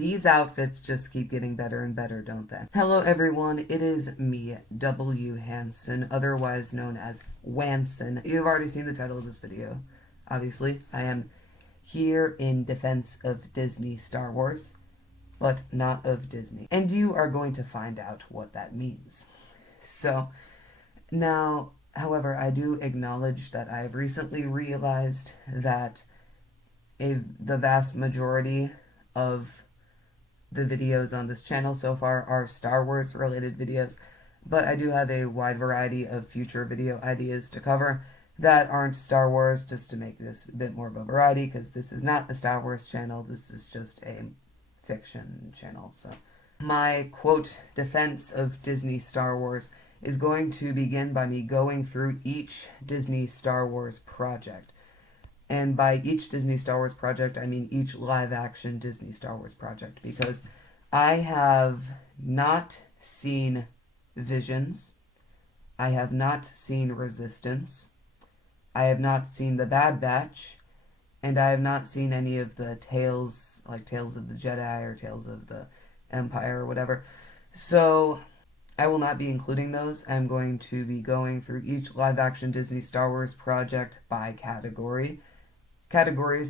These outfits just keep getting better and better, don't they? Hello everyone, it is me, W. Hansen, otherwise known as Wanson. You've already seen the title of this video. Obviously, I am here in defense of Disney Star Wars, but not of Disney. And you are going to find out what that means. So, now, however, I do acknowledge that I have recently realized that the vast majority of the videos on this channel so far are Star Wars related videos, but I do have a wide variety of future video ideas to cover that aren't Star Wars, just to make this a bit more of a variety, because this is not a Star Wars channel, this is just a fiction channel. So my quote defense of Disney Star Wars is going to begin by me going through each Disney Star Wars project. And by each Disney Star Wars project, I mean each live-action Disney Star Wars project, because I have not seen Visions, I have not seen Resistance, I have not seen The Bad Batch, and I have not seen any of the Tales, like Tales of the Jedi or Tales of the Empire or whatever. So I will not be including those. I'm going to be going through each live-action Disney Star Wars project by categories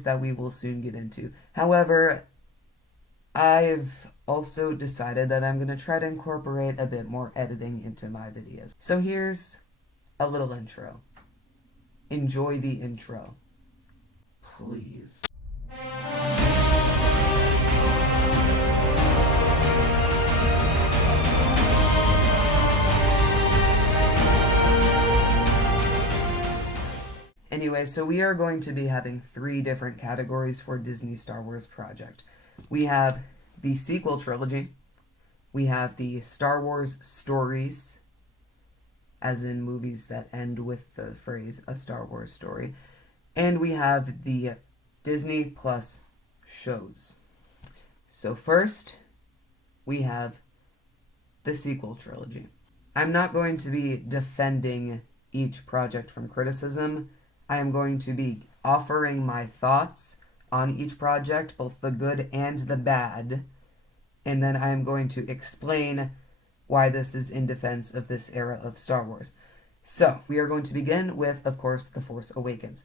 that we will soon get into. However, I've also decided that I'm going to try to incorporate a bit more editing into my videos. So here's a little intro. Enjoy the intro, please. Anyway, so we are going to be having 3 different categories for Disney Star Wars project. We have the sequel trilogy, we have the Star Wars stories, as in movies that end with the phrase a Star Wars story, and we have the Disney Plus shows. So first, we have the sequel trilogy. I'm not going to be defending each project from criticism. I am going to be offering my thoughts on each project, both the good and the bad, and then I am going to explain why this is in defense of this era of Star Wars. So, we are going to begin with, of course, The Force Awakens.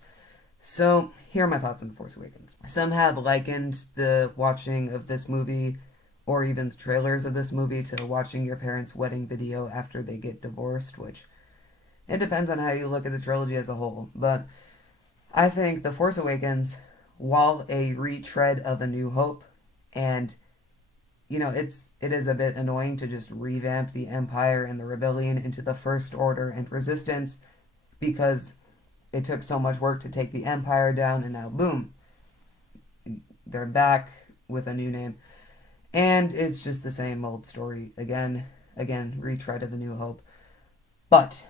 So, here are my thoughts on The Force Awakens. Some have likened the watching of this movie, or even the trailers of this movie, to watching your parents' wedding video after they get divorced, which it depends on how you look at the trilogy as a whole, but I think The Force Awakens, while a retread of A New Hope, and, you know, it is a bit annoying to just revamp the Empire and the Rebellion into the First Order and Resistance, because it took so much work to take the Empire down, and now, boom, they're back with a new name. And it's just the same old story again, retread of A New Hope. But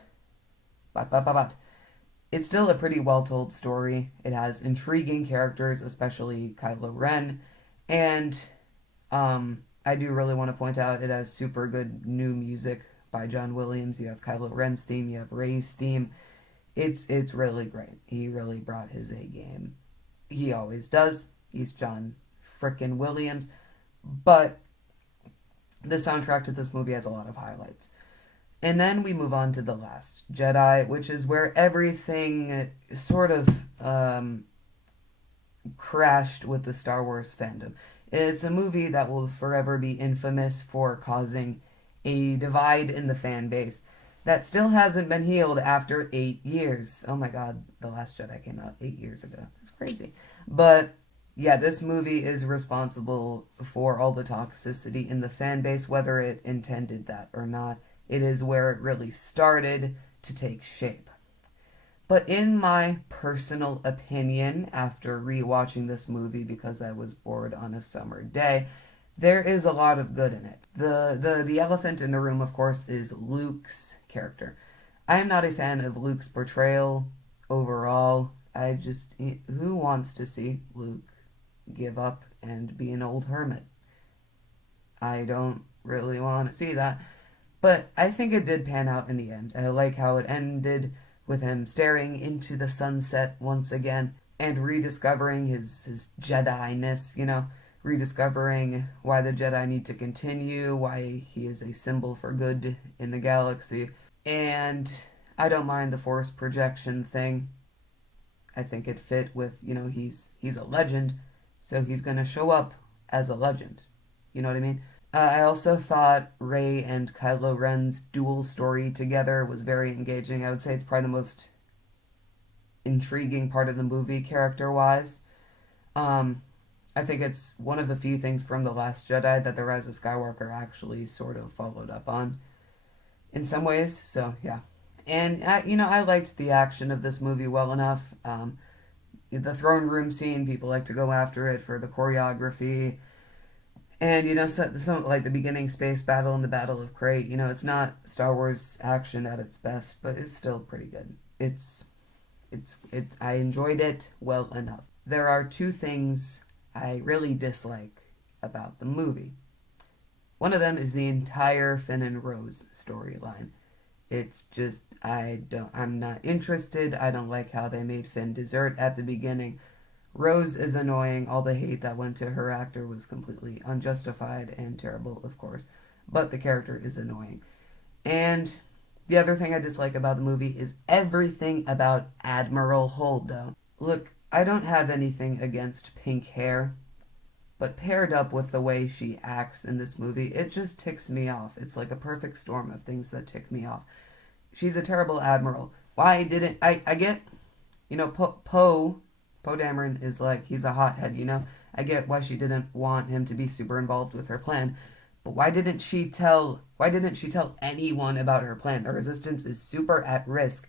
it's still a pretty well-told story. It has intriguing characters, especially Kylo Ren, and I do really want to point out it has super good new music by John Williams. You have Kylo Ren's theme, you have Rey's theme. It's really great. He really brought his A game. He always does. He's John frickin' Williams. But the soundtrack to this movie has a lot of highlights. And then we move on to The Last Jedi, which is where everything sort of crashed with the Star Wars fandom. It's a movie that will forever be infamous for causing a divide in the fan base that still hasn't been healed after 8 years. Oh my god, The Last Jedi came out 8 years ago. That's crazy. But yeah, this movie is responsible for all the toxicity in the fan base, whether it intended that or not. It is where it really started to take shape. But in my personal opinion, after rewatching this movie because I was bored on a summer day, there is a lot of good in it. The elephant in the room, of course, is Luke's character. I am not a fan of Luke's portrayal overall. Who wants to see Luke give up and be an old hermit? I don't really want to see that. But I think it did pan out in the end. I like how it ended with him staring into the sunset once again and rediscovering his Jedi-ness, you know, rediscovering why the Jedi need to continue, why he is a symbol for good in the galaxy. And I don't mind the Force projection thing. I think it fit with, he's a legend, so he's going to show up as a legend. You know what I mean? I also thought Rey and Kylo Ren's dual story together was very engaging. I would say it's probably the most intriguing part of the movie, character-wise. I think it's one of the few things from The Last Jedi that The Rise of Skywalker actually sort of followed up on in some ways, so yeah. And, I liked the action of this movie well enough. The throne room scene, people like to go after it for the choreography. And, some like the beginning space battle and the Battle of Crait, it's not Star Wars action at its best, but it's still pretty good. I enjoyed it well enough. There are two things I really dislike about the movie. One of them is the entire Finn and Rose storyline. It's just, I'm not interested. I don't like how they made Finn desert at the beginning. Rose is annoying. All the hate that went to her actor was completely unjustified and terrible, of course. But the character is annoying. And the other thing I dislike about the movie is everything about Admiral Holdo. Look, I don't have anything against pink hair, but paired up with the way she acts in this movie, it just ticks me off. It's like a perfect storm of things that tick me off. She's a terrible admiral. Why didn't... I get... Poe Dameron is like... He's a hothead, I get why she didn't want him to be super involved with her plan. But why didn't she tell anyone about her plan? The Resistance is super at risk.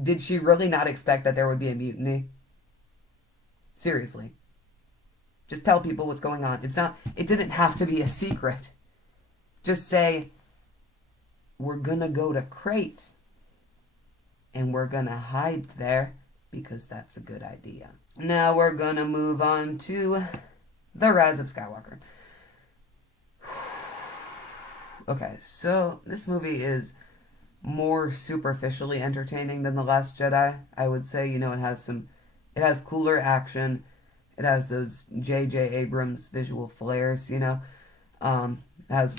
Did she really not expect that there would be a mutiny? Seriously. Just tell people what's going on. It didn't have to be a secret. Just say, we're gonna go to Crait, and we're gonna hide there, because that's a good idea. Now we're gonna move on to The Rise of Skywalker. Okay, so this movie is more superficially entertaining than The Last Jedi. I would say, it has cooler action. It has those J.J. Abrams visual flares, It has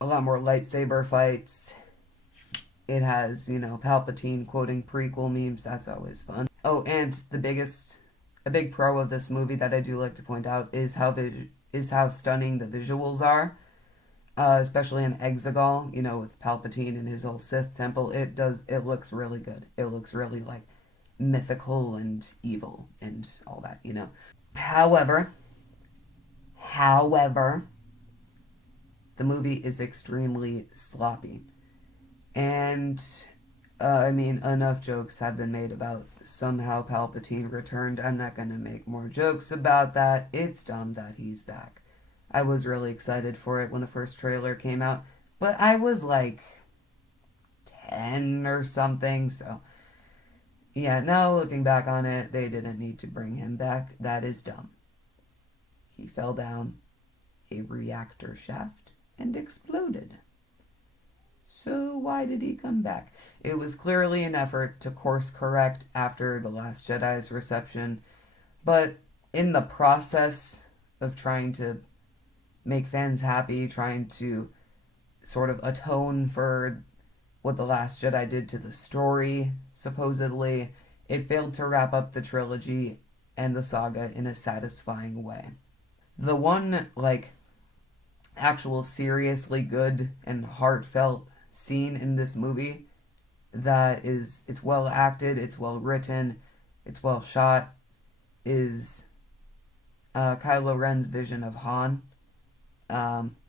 a lot more lightsaber fights. It has, Palpatine quoting prequel memes. That's always fun. Oh, and a big pro of this movie that I do like to point out is how stunning the visuals are. Especially in Exegol, with Palpatine and his old Sith temple. It looks really good. It looks really, mythical and evil and all that, However, the movie is extremely sloppy. And, enough jokes have been made about somehow Palpatine returned. I'm not going to make more jokes about that. It's dumb that he's back. I was really excited for it when the first trailer came out, but I was 10 or something, so yeah, now looking back on it, they didn't need to bring him back. That is dumb. He fell down a reactor shaft and exploded. So why did he come back? It was clearly an effort to course correct after The Last Jedi's reception, but in the process of trying to make fans happy, trying to sort of atone for what The Last Jedi did to the story, supposedly, it failed to wrap up the trilogy and the saga in a satisfying way. The one, actual seriously good and heartfelt scene in this movie it's well acted, it's well written, it's well shot, is Kylo Ren's vision of Han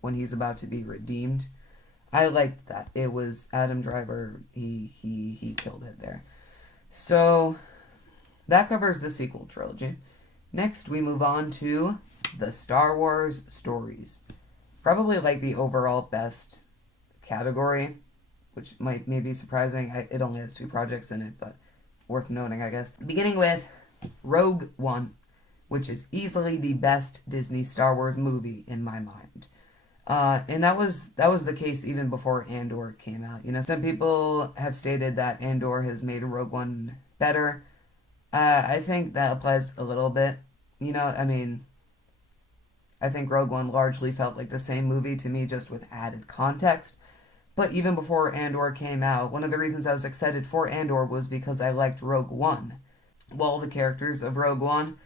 when he's about to be redeemed. I liked that. It was Adam Driver. He killed it there. So that covers the sequel trilogy. Next, we move on to the Star Wars stories. Probably the overall best category, which may be surprising. It only has 2 projects in it, but worth noting, I guess. Beginning with Rogue One, which is easily the best Disney Star Wars movie in my mind. And that was the case even before Andor came out. Some people have stated that Andor has made Rogue One better. I think that applies a little bit. I think Rogue One largely felt like the same movie to me, just with added context. But even before Andor came out, one of the reasons I was excited for Andor was because I liked Rogue One. Well, the characters of Rogue One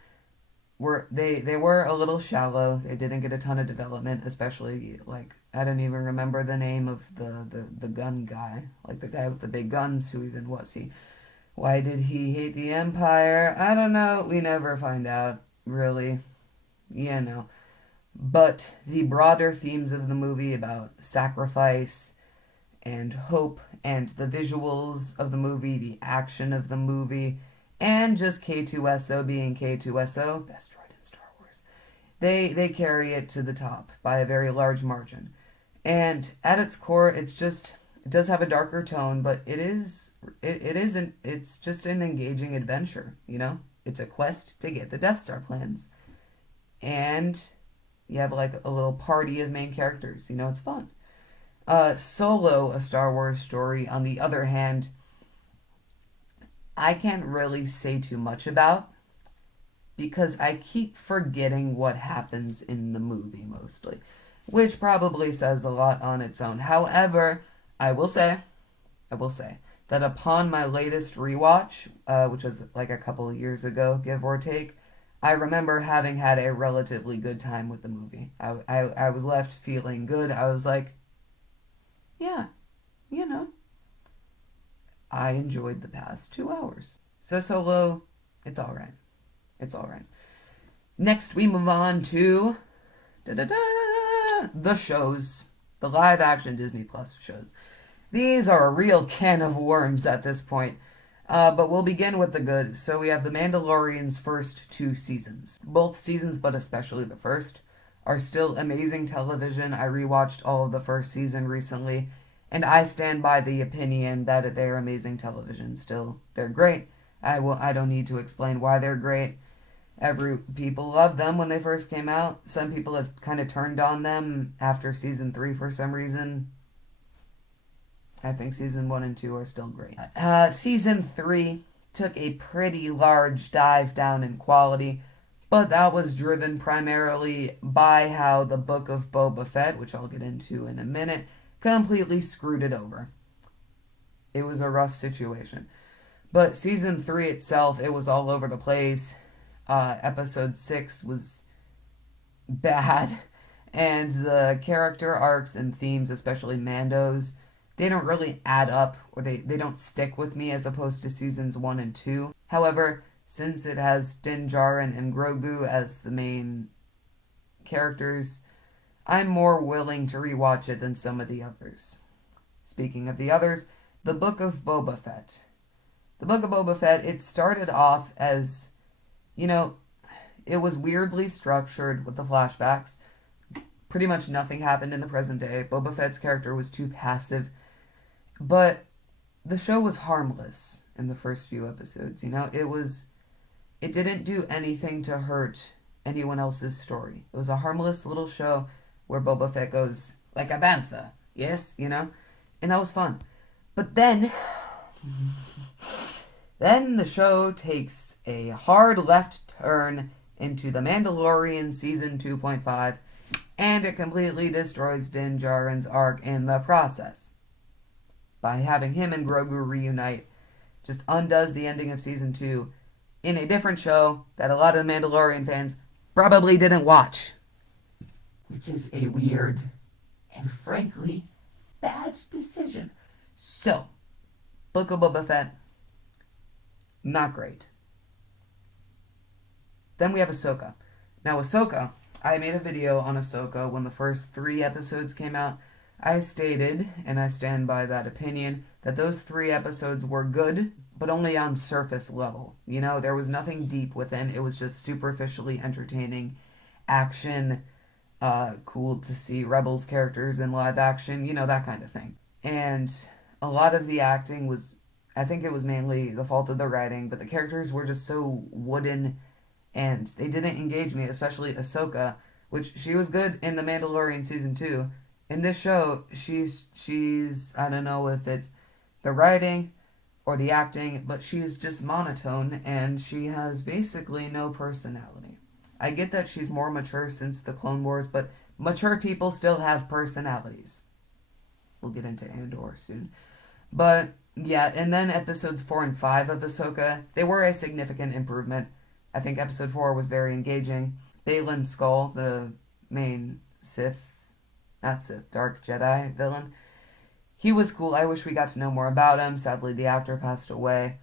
they were a little shallow. They didn't get a ton of development, especially like I don't even remember the name of the gun guy, like the guy with the big guns. Who even was he? Why did he hate the Empire? I don't know. We never find out really. You know. But the broader themes of the movie about sacrifice and hope and the visuals of the movie, the action of the movie, and just K2SO being K2SO, best droid in Star Wars. They carry it to the top by a very large margin. And at its core, it does have a darker tone, but it's just an engaging adventure, you know? It's a quest to get the Death Star plans. And you have like a little party of main characters, you know, it's fun. Solo, a Star Wars story, on the other hand, I can't really say too much about because I keep forgetting what happens in the movie mostly, which probably says a lot on its own. However, I will say that upon my latest rewatch, which was like a couple of years ago, give or take, I remember having had a relatively good time with the movie. I was left feeling good. I was like, yeah, you know, I enjoyed the past 2 hours. So Solo, it's alright. It's alright. Next, we move on to the shows. The live action Disney Plus shows. These are a real can of worms at this point. But we'll begin with the good. So we have The Mandalorian's first 2 seasons. Both seasons, but especially the first, are still amazing television. I rewatched all of the first season recently, and I stand by the opinion that they're amazing television still. They're great. I don't need to explain why they're great. People loved them when they first came out. Some people have kind of turned on them after season 3 for some reason. I think season 1 and 2 are still great. Season 3 took a pretty large dive down in quality, but that was driven primarily by how the Book of Boba Fett, which I'll get into in a minute, completely screwed it over. It was a rough situation. But season 3 itself, it was all over the place. Episode 6 was bad, and the character arcs and themes, especially Mando's, they don't really add up, or they don't stick with me as opposed to seasons 1 and 2. However, since it has Din Djarin and Grogu as the main characters, I'm more willing to rewatch it than some of the others. Speaking of the others, the Book of Boba Fett. The Book of Boba Fett, it started off as, you know, it was weirdly structured with the flashbacks. Pretty much nothing happened in the present day. Boba Fett's character was too passive. But the show was harmless in the first few episodes, you know? It didn't do anything to hurt anyone else's story. It was a harmless little show where Boba Fett goes, like a bantha, yes, you know? And that was fun. But then the show takes a hard left turn into The Mandalorian Season 2.5, and it completely destroys Din Djarin's arc in the process. By having him and Grogu reunite, just undoes the ending of Season 2 in a different show that a lot of Mandalorian fans probably didn't watch. Which is a weird and frankly bad decision. So, Book of Boba Fett, not great. Then we have Ahsoka. Now Ahsoka, I made a video on Ahsoka when the first 3 episodes came out. I stated, and I stand by that opinion, that those 3 episodes were good, but only on surface level. You know, there was nothing deep within. It was just superficially entertaining action, cool to see Rebels characters in live action, you know, that kind of thing. And a lot of the acting was, I think it was mainly the fault of the writing, but the characters were just so wooden, and they didn't engage me, especially Ahsoka, which she was good in The Mandalorian Season 2. In this show, she's I don't know if it's the writing or the acting, but she's just monotone, and she has basically no personality. I get that she's more mature since the Clone Wars, but mature people still have personalities. We'll get into Andor soon. But yeah, and then episodes 4 and 5 of Ahsoka, they were a significant improvement. I think episode 4 was very engaging. Baylan Skoll, the main Dark Jedi villain, he was cool. I wish we got to know more about him. Sadly, the actor passed away.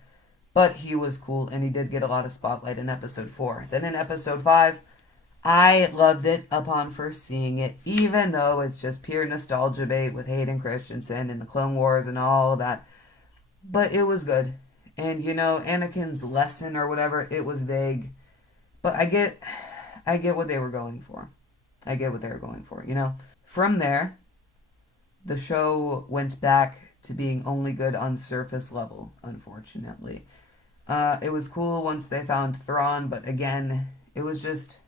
But he was cool, and he did get a lot of spotlight in episode 4. Then in episode 5, I loved it upon first seeing it, even though it's just pure nostalgia bait with Hayden Christensen and the Clone Wars and all that. But it was good. And, Anakin's lesson or whatever, it was vague. But I get what they were going for. From there, the show went back to being only good on surface level, unfortunately. It was cool once they found Thrawn, but again, it was just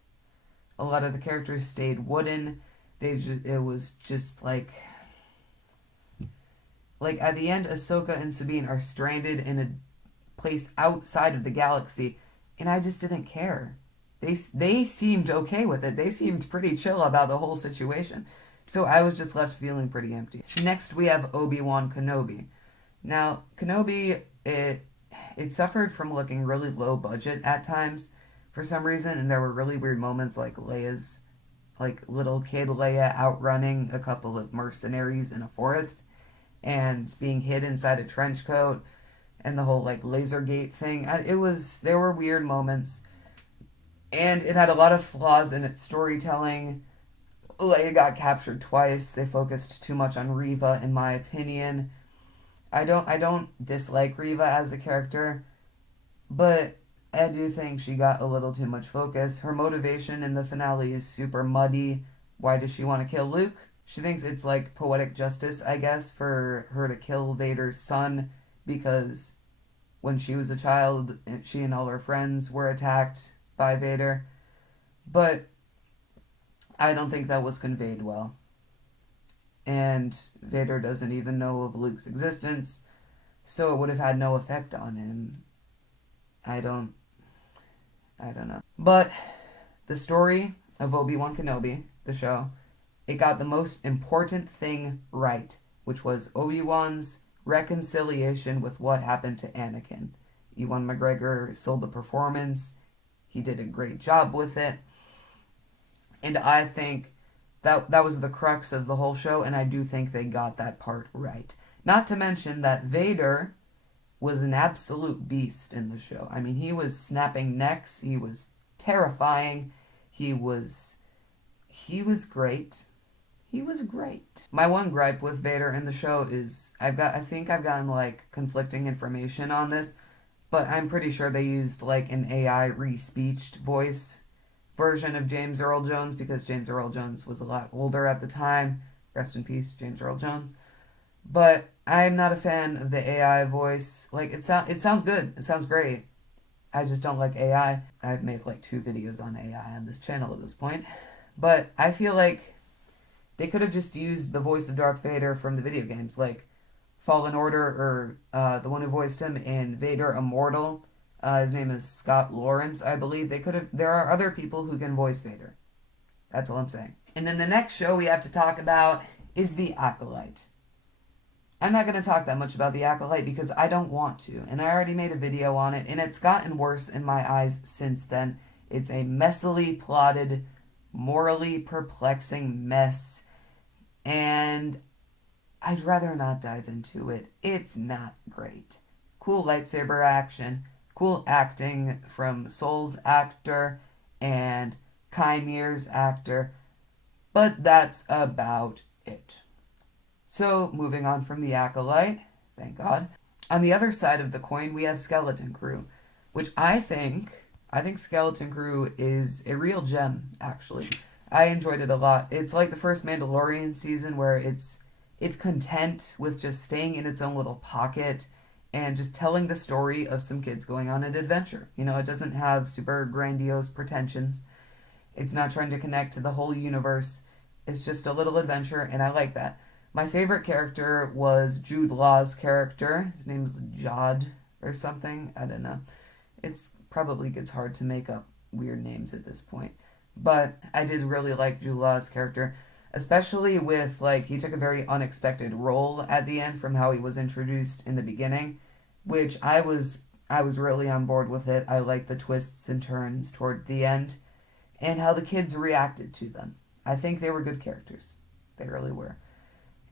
a lot of the characters stayed wooden. It was just like at the end, Ahsoka and Sabine are stranded in a place outside of the galaxy, and I just didn't care. They seemed okay with it. They seemed pretty chill about the whole situation. So I was just left feeling pretty empty. Next, we have Obi-Wan Kenobi. Now, Kenobi, it suffered from looking really low budget at times for some reason, and there were really weird moments like Leia's, little kid Leia outrunning a couple of mercenaries in a forest and being hid inside a trench coat, and the whole laser gate thing. There were weird moments, and it had a lot of flaws in its storytelling. Leia got captured twice. They focused too much on Reva, in my opinion. I don't dislike Reva as a character, but I do think she got a little too much focus. Her motivation in the finale is super muddy. Why does she want to kill Luke? She thinks it's poetic justice, I guess, for her to kill Vader's son because when she was a child, she and all her friends were attacked by Vader. But I don't think that was conveyed well. And Vader doesn't even know of Luke's existence, so it would have had no effect on him. I don't know. But the story of Obi-Wan Kenobi, the show, it got the most important thing right, which was Obi-Wan's reconciliation with what happened to Anakin. Ewan McGregor sold the performance. He did a great job with it. And I think that was the crux of the whole show, and I do think they got that part right. Not to mention that Vader was an absolute beast in the show. I mean, he was snapping necks. He was terrifying. He was great. He was great. My one gripe with Vader in the show is I think I've gotten conflicting information on this, but I'm pretty sure they used an AI re-speeched voice version of James Earl Jones because James Earl Jones was a lot older at the time. Rest in peace, James Earl Jones. But I'm not a fan of the AI voice. It sounds good. It sounds great. I just don't like AI. I've made 2 videos on AI on this channel at this point. But I feel like they could have just used the voice of Darth Vader from the video games, Fallen Order, or the one who voiced him in Vader Immortal. His name is Scott Lawrence, I believe. There are other people who can voice Vader. That's all I'm saying. And then the next show we have to talk about is The Acolyte. I'm not going to talk that much about The Acolyte because I don't want to, and I already made a video on it, and it's gotten worse in my eyes since then. It's a messily plotted, morally perplexing mess, and I'd rather not dive into it. It's not great. Cool lightsaber action, cool acting from Soul's actor and Kymir's actor, but that's about it. So, moving on from The Acolyte, thank God. On the other side of the coin, we have Skeleton Crew, which I think Skeleton Crew is a real gem, actually. I enjoyed it a lot. It's like the first Mandalorian season where it's content with just staying in its own little pocket and just telling the story of some kids going on an adventure. It doesn't have super grandiose pretensions. It's not trying to connect to the whole universe. It's just a little adventure, and I like that. My favorite character was Jude Law's character. His name's Jod or something. I don't know. It's probably gets hard to make up weird names at this point. but I did really like Jude Law's character, especially with, like, he took a very unexpected role at the end from how he was introduced in the beginning, which I was really on board with it. I liked the twists and turns toward the end and how the kids reacted to them. I think they were good characters. They really were.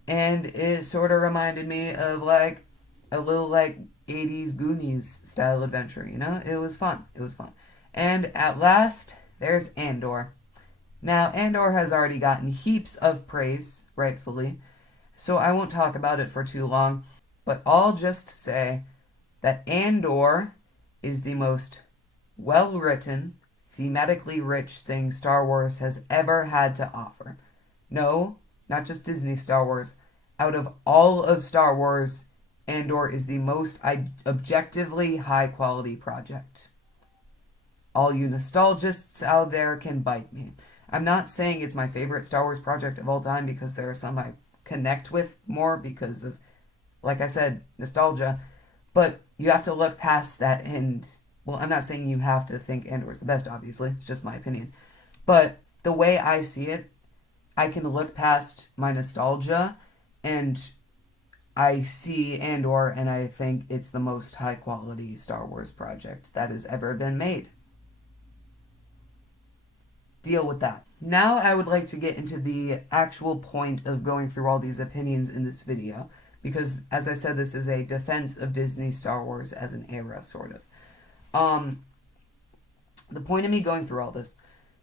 And it sort of reminded me of like a little like 80s Goonies style adventure, you know? It was fun. It was fun. And at last, there's Andor. Now, Andor has already gotten heaps of praise, rightfully, so I won't talk about it for too long, but I'll just say that Andor is the most well written, thematically rich thing Star Wars has ever had to offer. No, not just Disney Star Wars. Out of all of Star Wars, Andor is the most objectively high quality project. All you nostalgists out there can bite me. I'm not saying it's my favorite Star Wars project of all time because there are some I connect with more because of, like I said, nostalgia. But you have to look past that and, well, I'm not saying you have to think Andor is the best, obviously. It's just my opinion. But the way I see it, I can look past my nostalgia and I see Andor and I think it's the most high quality Star Wars project that has ever been made. Deal with that. Now I would like to get into the actual point of going through all these opinions in this video, because as I said, this is a defense of Disney Star Wars as an era, sort of. The point of me going through all this,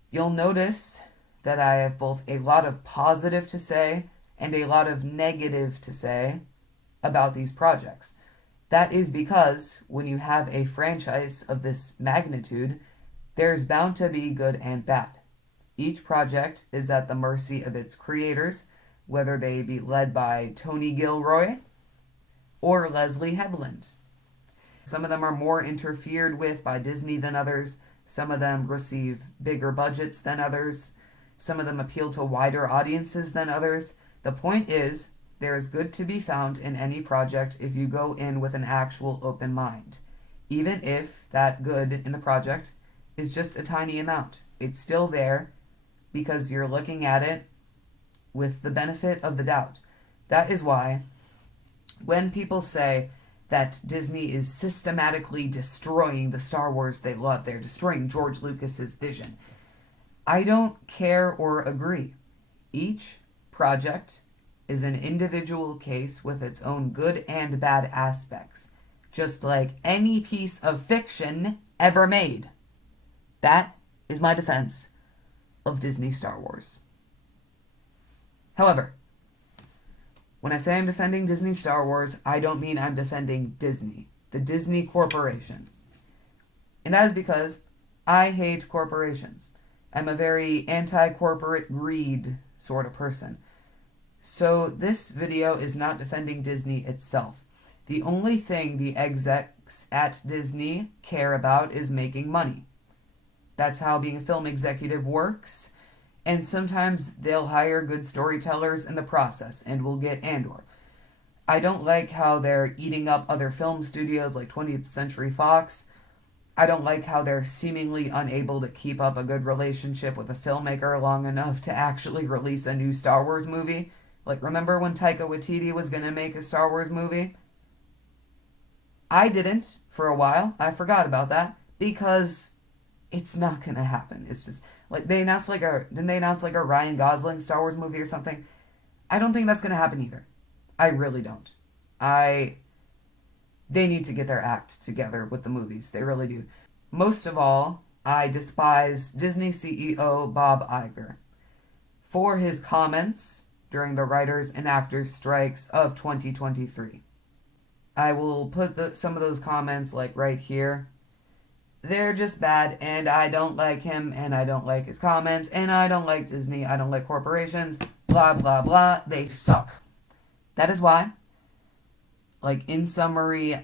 you'll notice that I have both a lot of positive to say and a lot of negative to say about these projects. That is because when you have a franchise of this magnitude, there's bound to be good and bad. Each project is at the mercy of its creators, whether they be led by Tony Gilroy or Leslie Headland. Some of them are more interfered with by Disney than others. Some of them receive bigger budgets than others. Some of them appeal to wider audiences than others. The point is, there is good to be found in any project if you go in with an actual open mind. Even if that good in the project is just a tiny amount, it's still there because you're looking at it with the benefit of the doubt. That is why when people say that Disney is systematically destroying the Star Wars they love, they're destroying George Lucas's vision, I don't care or agree. Each project is an individual case with its own good and bad aspects, just like any piece of fiction ever made. That is my defense of Disney Star Wars. However, when I say I'm defending Disney Star Wars, I don't mean I'm defending Disney, the Disney Corporation. And that is because I hate corporations. I'm a very anti-corporate greed sort of person. So this video is not defending Disney itself. The only thing the execs at Disney care about is making money. That's how being a film executive works. And sometimes they'll hire good storytellers in the process, and we'll get Andor. I don't like how they're eating up other film studios like 20th Century Fox. I don't like how they're seemingly unable to keep up a good relationship with a filmmaker long enough to actually release a new Star Wars movie. Like, remember when Taika Waititi was going to make a Star Wars movie? I didn't for a while. I forgot about that because it's not going to happen. It's just, like, didn't they announce like a Ryan Gosling Star Wars movie or something? I don't think that's going to happen either. I really don't. They need to get their act together with the movies. They really do. Most of all, I despise Disney CEO Bob Iger for his comments during the writers and actors strikes of 2023. I will put some of those comments like right here. They're just bad, and I don't like him, and I don't like his comments, and I don't like Disney, I don't like corporations, blah, blah, blah. They suck. That is why, like, in summary,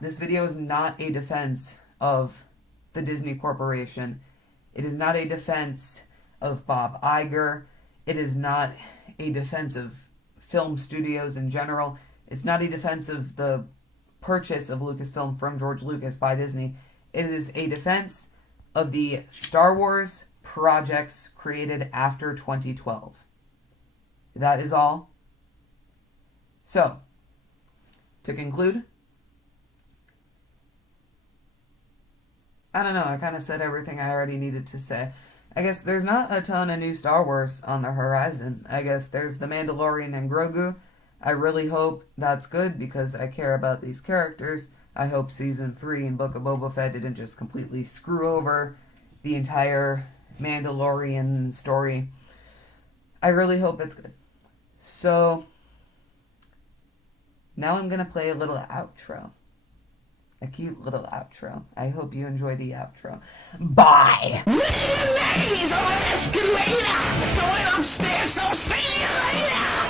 this video is not a defense of the Disney Corporation. It is not a defense of Bob Iger. It is not a defense of film studios in general. It's not a defense of the purchase of Lucasfilm from George Lucas by Disney. It is a defense of the Star Wars projects created after 2012. That is all. So, to conclude, I don't know, I kind of said everything I already needed to say. I guess there's not a ton of new Star Wars on the horizon. I guess there's The Mandalorian and Grogu. I really hope that's good because I care about these characters. I hope Season 3 and Book of Boba Fett didn't just completely screw over the entire Mandalorian story. I really hope it's good. So, now I'm going to play a little outro. A cute little outro. I hope you enjoy the outro. Bye! Ladies, I'm an escalator! It's going upstairs, so see you later!